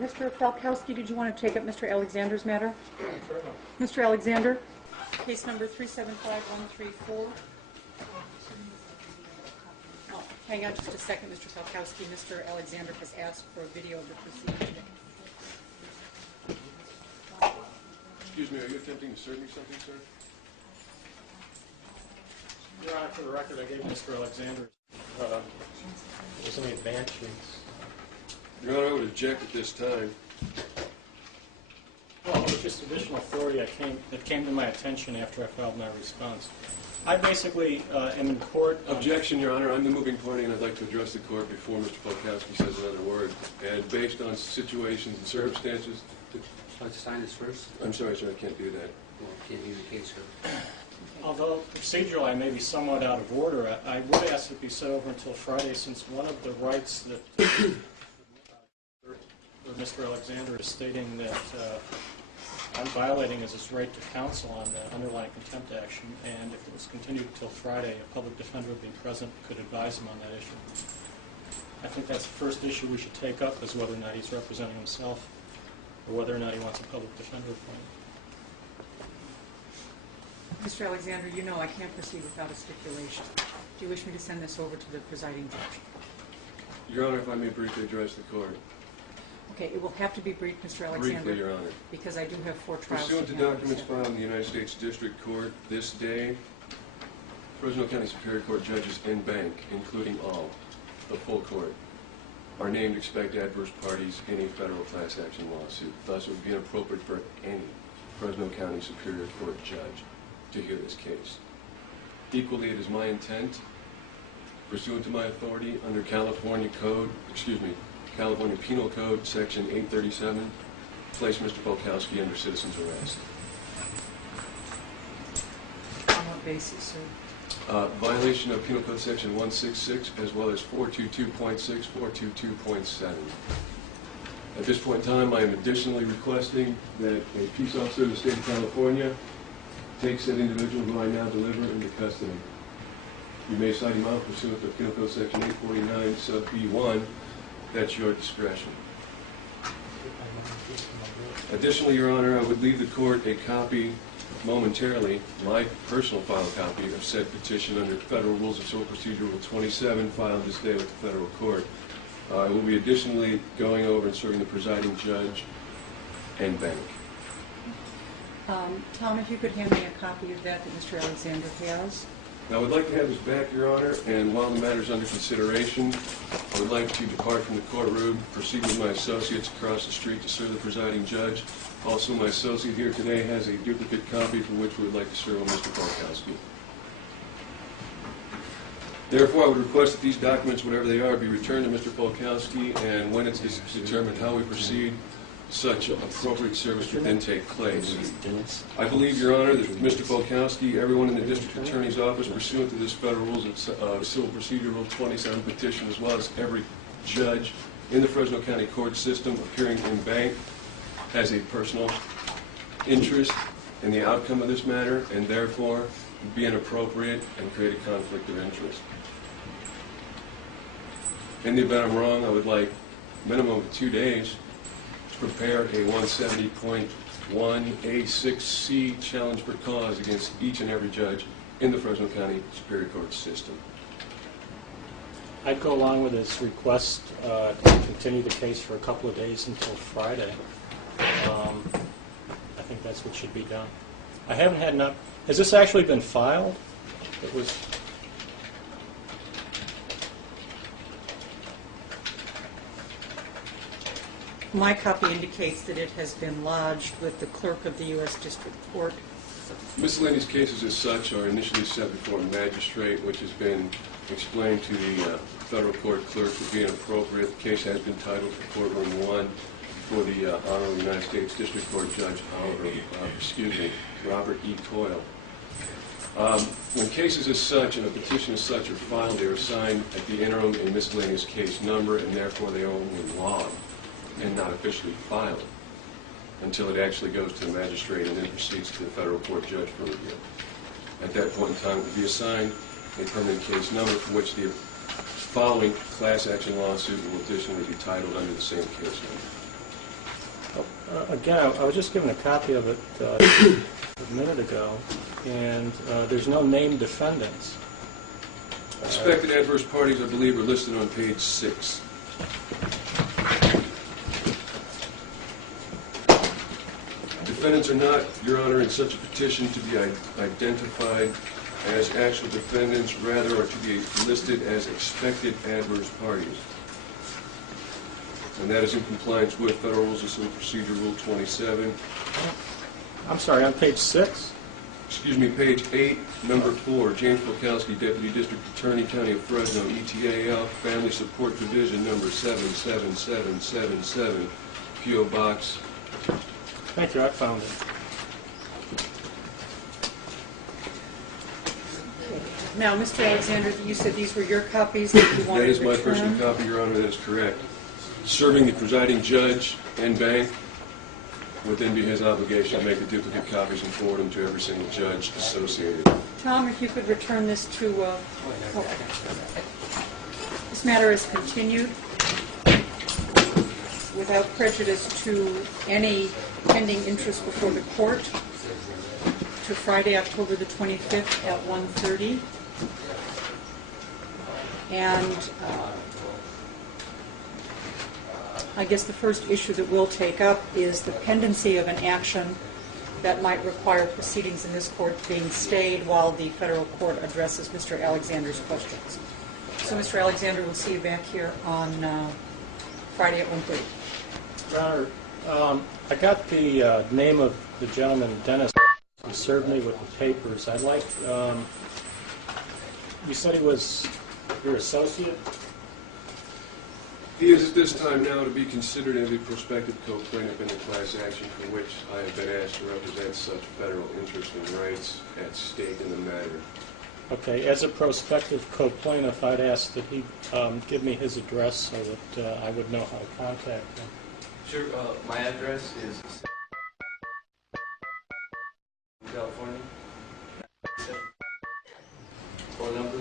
Mr. Falkowski, did you want to take up Mr. Alexander's matter? Mr. Alexander, case number 375134. Oh, hang on just a second, Mr. Falkowski. Mr. Alexander has asked for a video of the proceedings. Excuse me, are you attempting to serve me something, sir? Your Honor, for the record, I gave Mr. Alexander there's any advance sheets. Your Honor, I would object at this time. Well, it was just additional authority that came to my attention after I filed my response. I basically am in court. Objection, Your Honor. I'm the moving party, and I'd like to address the court before Mr. Falkowski says another word. And based on situations and circumstances... Would you like to sign this first? I'm sorry, sir, I can't do that. Well, can't hear the case, sir. Although procedurally I may be somewhat out of order, I would ask it be set over until Friday, since one of the rights that Mr. Alexander is stating that I'm violating is his right to counsel on the underlying contempt action, and if it was continued until Friday, a public defender would be present, could advise him on that issue. I think that's the first issue we should take up, is whether or not he's representing himself, or whether or not he wants a public defender appointed. Mr. Alexander, you know I can't proceed without a stipulation. Do you wish me to send this over to the presiding judge? Your Honor, if I may briefly address the court. Okay, it will have to be brief, Mr. Alexander. Briefly, Your Honor. Because I do have 4 trials. Pursuant to documents filed in the United States District Court this day, Fresno County Superior Court judges en banc, including all, the full court, are named expect adverse parties in a federal class action lawsuit. Thus, it would be inappropriate for any Fresno County Superior Court judge to hear this case. Equally, it is my intent, pursuant to my authority under California Penal Code, Section 837, place Mr. Falkowski under citizen's arrest. On what basis, sir? Violation of Penal Code Section 166, as well as 422.6, 422.7. At this point in time, I am additionally requesting that a peace officer of the state of California take said individual who I now deliver into custody. You may cite him out pursuant to Penal Code Section 849, sub B1. That's your discretion. Additionally, Your Honor, I would leave the court a copy momentarily, my personal file copy of said petition under Federal Rules of Civil Procedure Rule 27, filed this day with the federal court. I will be additionally going over and serving the presiding judge en banc. Tom, if you could hand me a copy of that Mr. Alexander has. Now, I would like to have this back, Your Honor, and while the matter is under consideration, I would like to depart from the courtroom, proceed with my associates across the street to serve the presiding judge. Also, my associate here today has a duplicate copy for which we would like to serve on Mr. Falkowski. Therefore, I would request that these documents, whatever they are, be returned to Mr. Falkowski, and when it's determined how we proceed, such appropriate service would then take place. I believe, Your Honor, that Mr. Falkowski, everyone in the District Attorney's Office, pursuant to this Federal Rules of Civil Procedure Rule 27 petition, as well as every judge in the Fresno County court system appearing en banc, has a personal interest in the outcome of this matter, and therefore would be inappropriate and create a conflict of interest. In the event I'm wrong, I would like a minimum of 2 days prepare a 170.1A6C challenge for cause against each and every judge in the Fresno County Superior Court system. I'd go along with his request to continue the case for a couple of days until Friday. I think that's what should be done. I haven't had enough. Has this actually been filed? It was. My copy indicates that it has been lodged with the clerk of the U.S. District Court. Miscellaneous cases as such are initially set before a magistrate, which has been explained to the federal court clerk to be inappropriate. The case has been titled for Courtroom 1 for the Honorable United States District Court Judge Robert E. Toyle. When cases as such and a petition as such are filed, they are assigned at the interim a miscellaneous case number, and therefore they are only logged and not officially filed until it actually goes to the magistrate and then proceeds to the federal court judge for review. At that point in time, it will be assigned a permanent case number for which the following class action lawsuit will additionally be titled under the same case number. Again, I was just given a copy of it a minute ago, and there's no named defendants. Expected adverse parties, I believe, are listed on page 6. Defendants are not, Your Honor, in such a petition to be identified as actual defendants, rather are to be listed as expected adverse parties. And that is in compliance with Federal Rules of Civil Procedure Rule 27. I'm sorry, on page 6? Excuse me, page 8, number 4, James Polkowski, Deputy District Attorney, County of Fresno, ETAL, Family Support Division, number 77777, P.O. Box. Thank you, I found it. Now, Mr. Alexander, you said these were your copies that you That wanted is to my return? personal copy, Your Honor, that is correct. Serving the presiding judge and bank would then be his obligation to make the duplicate copies and forward them to every single judge associated. Tom, if you could return this to, this matter is continued without prejudice to any pending interest before the court to Friday, October the 25th at 1:30. And I guess the first issue that we'll take up is the pendency of an action that might require proceedings in this court being stayed while the federal court addresses Mr. Alexander's questions. So, Mr. Alexander, we'll see you back here on Friday at 1:30. Your Honor, I got the name of the gentleman, Dennis, who served me with the papers. I'd like, you said he was your associate? He is at this time now to be considered as a prospective co-plaintiff in the class action for which I have been asked to represent such federal interest and rights at stake in the matter. Okay, as a prospective co-plaintiff, I'd ask that he give me his address so that I would know how to contact him. Sure. My address is California. Phone number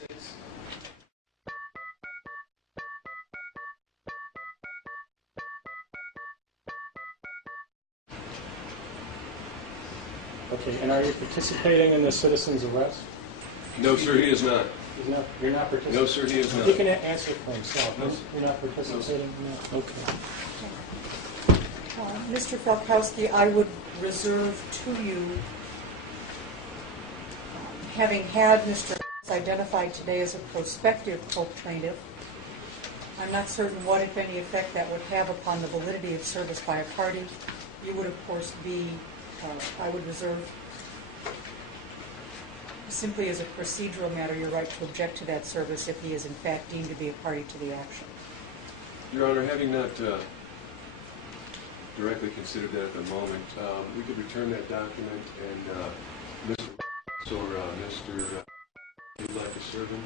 6. Okay, and are you participating in the citizen's arrest? No, sir, he is not. You're not participating? No, sir, he is not. He can answer for himself. No. You're not participating? No. Okay. Mr. Falkowski, I would reserve to you, having had Mr. identified today as a prospective co-plaintiff, I'm not certain what, if any, effect that would have upon the validity of service by a party. You would, of course, be, I would reserve, simply as a procedural matter, your right to object to that service if he is in fact deemed to be a party to the action. Your Honor, having not directly considered that at the moment, we could return that document and Mr. or Mr. Would like to serve him?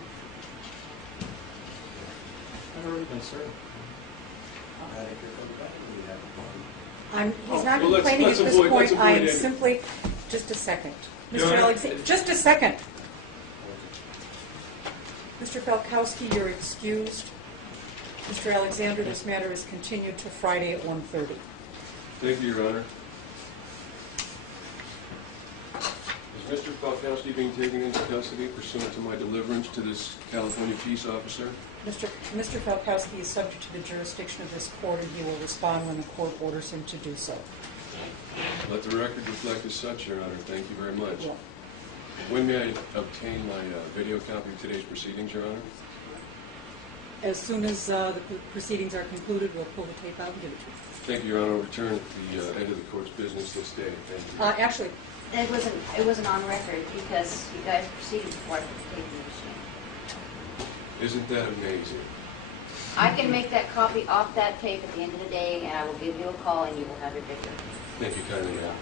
I've already been served. He's not Well, let's complaining at this avoid- point. let's I am avoid any- simply, just a second. Your Mr. Honor? Alexander, just a second. Mr. Falkowski, you're excused. Mr. Alexander, this matter is continued to Friday at 1:30. Thank you, Your Honor. Is Mr. Falkowski being taken into custody pursuant to my deliverance to this California peace officer? Mr. Falkowski is subject to the jurisdiction of this court, and he will respond when the court orders him to do so. Let the record reflect as such, Your Honor. Thank you very much. Yeah. When may I obtain my video copy of today's proceedings, Your Honor? As soon as the proceedings are concluded, we'll pull the tape out and give it to you. Thank you, Your Honor. I'll return at the end of the court's business this day. Thank you. Actually, It wasn't on record because you guys proceeded before I put the tape in the machine. Isn't that amazing? I can make that copy off that tape at the end of the day, and I will give you a call, and you will have your picture. Thank you kindly, ma'am.